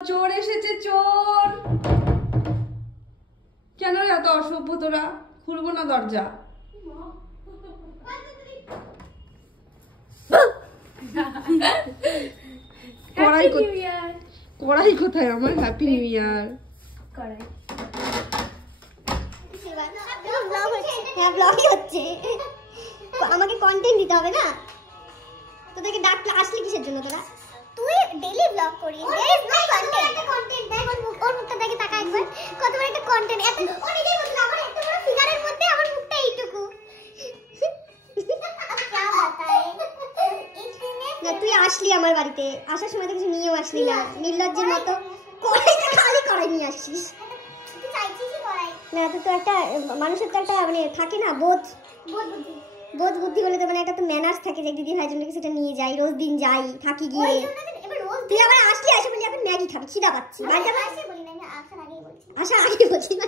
চোর এসেছে, চোর। কেন এত অসভ্য তোরা? খুলবো না দরজা। কড়াই কোথায় আমার? Happy new year. আমাকে কন্টেন্ট দিতে হবে না? তোদেরকে ডাকলে আসলি কিসের জন্য? তোরা তুই ডেইলি ব্লগ করিস, there is no content. Content দেখ, ওর মুখটা দেখে তাকা একবার, কত বড় একটা কন্টেন্ট। এত ও নিজেই বলছিল আমার এত বড় ফিগারের মধ্যে আমার মুখটা এইটুকু। क्या बताए না, তুই আসলি আমার বাড়িতে, আসার সময় তো কিছু নিয়েও আসলি না, নির্লজ্জের মতো কড়াইটা খালি কড়াই নিয়ে আসছিস। তুই চাইছিস কড়াই না? তো একটা মানুষের তো একটা মানে থাকে না বোধ বুদ্ধি বলে তো মানে একটা তো ম্যানার্স থাকে যে দিদি ভাইয়ের জন্য সেটা নিয়ে যাই, রোজ দিন যাই থাকি গিয়ে। তুই আবার আসলি, এসে বলি এখন ম্যাগি খাবি, খিদা পাচ্ছি। আসার আগে বলছি না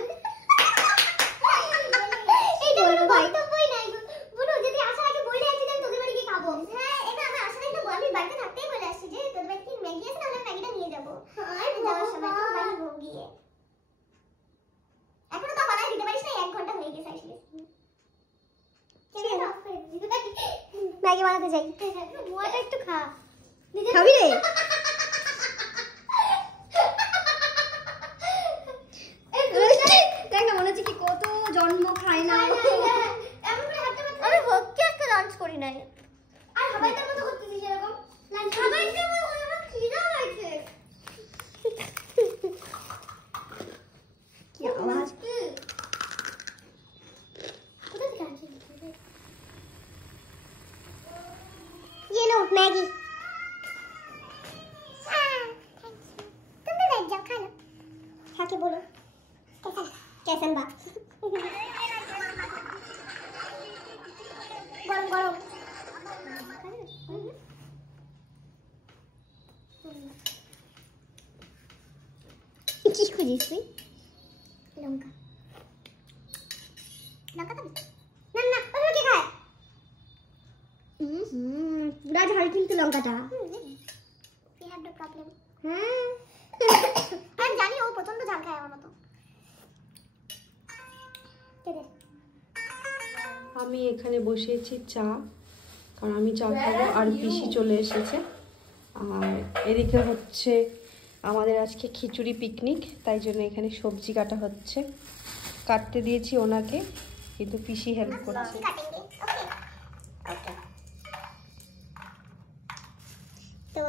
ম্যাগি বানাতে যাই, মোয়াটা একটু খা। খাবি রে? দেখ না, মনে হচ্ছে কি কত জন্ম খায় না। আমি ভক্তি একটা লাঞ্চ করি নাই, আর হাবাইটার মতো করতেছিস এরকম। হাবাইটার মতো আমার খিদা লাগছে। কি আওয়াজ? কোথা থেকে আসছে? ये लो मैगी। तुम भी बैठ जाओ, खा लो। खा के बोलो कैसन बा। गरम गरम কি খুঁজিস তুই? লঙ্কা লঙ্কা খাবি? না না, ওটা কি খায়? পুরা ঝাল কিন্তু লঙ্কাটা। We have no problem. হ্যাঁ আমি জানি ও প্রচন্ড ঝাল খায় আমার মতো। আমি এখানে বসেছি চা, কারণ আমি চা খাবো। আর পিসি চলে এসেছে। আর এদিকে হচ্ছে আমাদের আজকে খিচুড়ি পিকনিক, তাই জন্য এখানে সবজি কাটা হচ্ছে। কাটতে দিয়েছি ওনাকে, কিন্তু পিসি হেল্প করছে। তো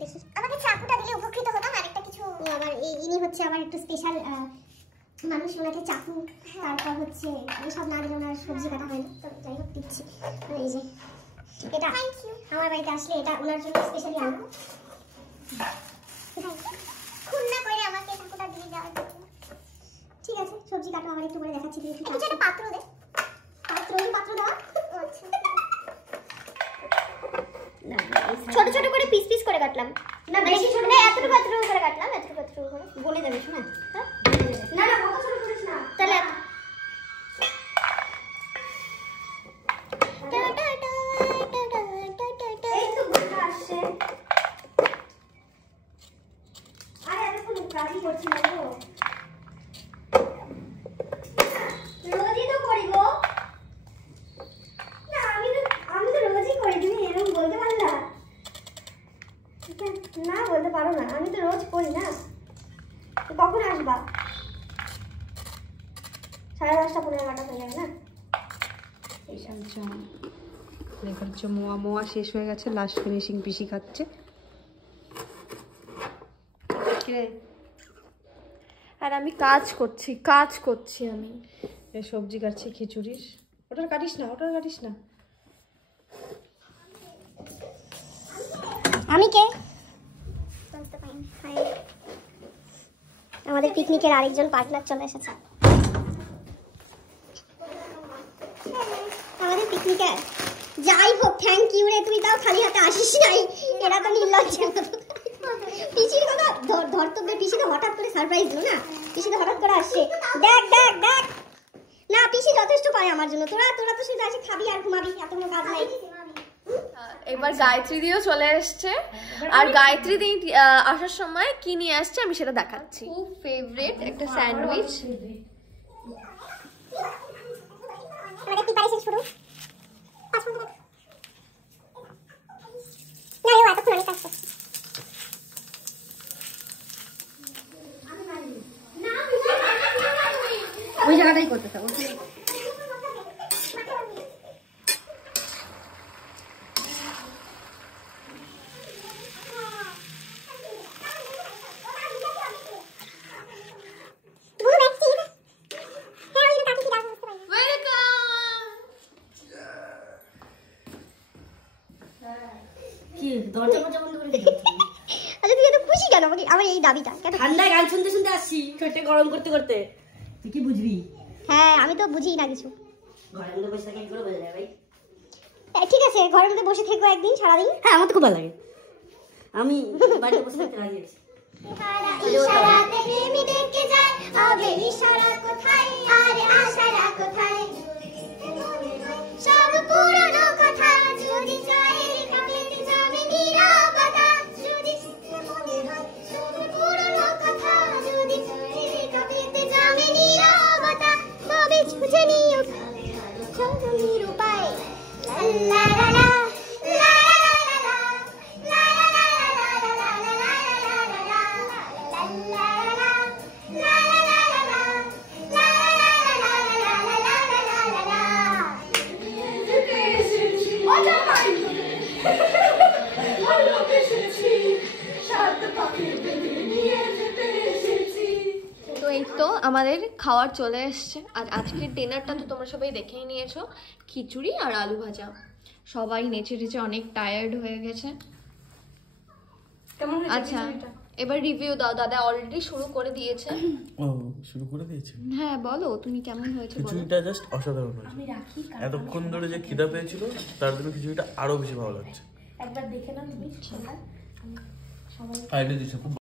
দেখি আমাকে চাকুটা দিলে উপকৃত হতাম। আর একটা কিছু আবার ইনি হচ্ছে আবার একটু স্পেশাল মানুষ, ওনাকে চাকু তারপর হচ্ছে এসব না দিলে ওনার সবজি কাটা হয় না। তো যাই হোক দিচ্ছি। এই যে এটা আমার বাড়িতে আসলে এটা ওনার জন্য স্পেশালি আনবো। খুন্না করে আমাকে চাকুটা দিয়ে যাওয়ার জন্য। ঠিক আছে, সবজি কাটা আবার একটু করে দেখাচ্ছি। ঠিক আছে, একটা পাত্র দে। পাত্র দাও। আচ্ছা, ছোট ছোট করে পিস পিস করে কাটলাম। না বেশি ছোট না, এতটুকু করে কাটলাম। এতটুকু করে বলে দেবে শোনা। না না, কত ছোট করিস না তাহলে। এই তো বুঝা আসছে। আরে এতক্ষণ কাজই করছি না গো, রোজই তো করি গো। না আমি তো রোজই করি, তুমি এরকম বলতে পারলা? না বলতে পারো না, আমি তো রোজ করি না। কখন আসবা? 10:30 11টা হয়ে যাবে না? হচ্ছে মোয়া মোয়া শেষ হয়ে গেছে, লাস্ট ফিনিশিং পিসি খাচ্ছে। আর আমি কাজ করছি আমি এই সবজি কাটছি খিচুড়ির। ওটা কাটিস না। আমি কে? আমাদের পিকনিকের আরেকজন পার্টনার চলে এসেছে। আমাদের পিকনিকে যাই হোক, থ্যাংক ইউ রে, তুই তাও খালি হাতে আসিস নাই। এরা তো নির্লজ্জের মতো। পিসির কথা ধর্তব্যের, পিসি তো হঠাৎ করে সারপ্রাইজ দিল না, পিসি তো হঠাৎ করে আসছে। দেখ না, পিসি যথেষ্ট পায় আমার জন্য। তোরা তো শুধু আসে খাবি আর ঘুমাবি, এত কোনো কাজ নাই। এবার গায়ত্রী দিও চলে এসছে, আর গায়ত্রী দি আসার সময় কি নিয়ে আসছে আমি সেটা দেখাচ্ছি। খুব ফেভারিট একটা স্যান্ডউইচ। আমাদের প্রিপারেশন শুরু। 5 মিনিট না, এতক্ষণ অনেক কাজ করছি। ওই জায়গাটাই করতে থাকো। আচ্ছা তুই এত খুশি কেন আমাকে আমার এই দাবিটা কেন? ঠান্ডায় গান শুনতে শুনতে আসছি, পেটে গরম করতে করতে। তুই কি বুঝবি? হ্যাঁ আমি তো বুঝি না কিছু। ঘরের মধ্যে বসে থাকি করে বোঝা যায় ভাই। ঠিক আছে ঘরের মধ্যে বসে থেকো একদিন সারাদিন। হ্যাঁ আমার তো খুব ভালো লাগে, আমি বাড়িতে বসে থাকতে রাজি আছি। ইশারাতে প্রেমী দেখে যায়, আবে ইশারা কোথায় আর আশারা কোথায়? সব পুরনো কথা যদি চায়ের কাপেতে যাবে নীরবতা, যদি মনে হয় সব পুরনো কথা যদি চায়ের কাপেতে যাবে নীরবতা, তবে খুঁজে নিও চরমের উপায়। লা লা লা লা লা লা লা লা লা লা লা তো এই তো আমাদের খাবার চলে এসছে। আর আজকের ডিনারটা তো তোমরা সবাই দেখেই নিয়েছো, খিচুড়ি আর আলু ভাজা। সবাই নেচে টেচে অনেক টায়ার্ড হয়ে গেছে। আচ্ছা এবার রিভিউ দাও, দাদা অলরেডি শুরু করে দিয়েছে। ও শুরু করে দিয়েছে। হ্যাঁ বলো তুমি কেমন হয়েছে বলো। খিচুড়িটা জাস্ট অসাধারণ হয়েছে। এতক্ষণ ধরে যে খিদা পেয়েছিল তার জন্য খিচুড়িটা আরো বেশি ভালো লাগছে। একবার দেখে নাও তুমি। আইডিয়া দিছো খুব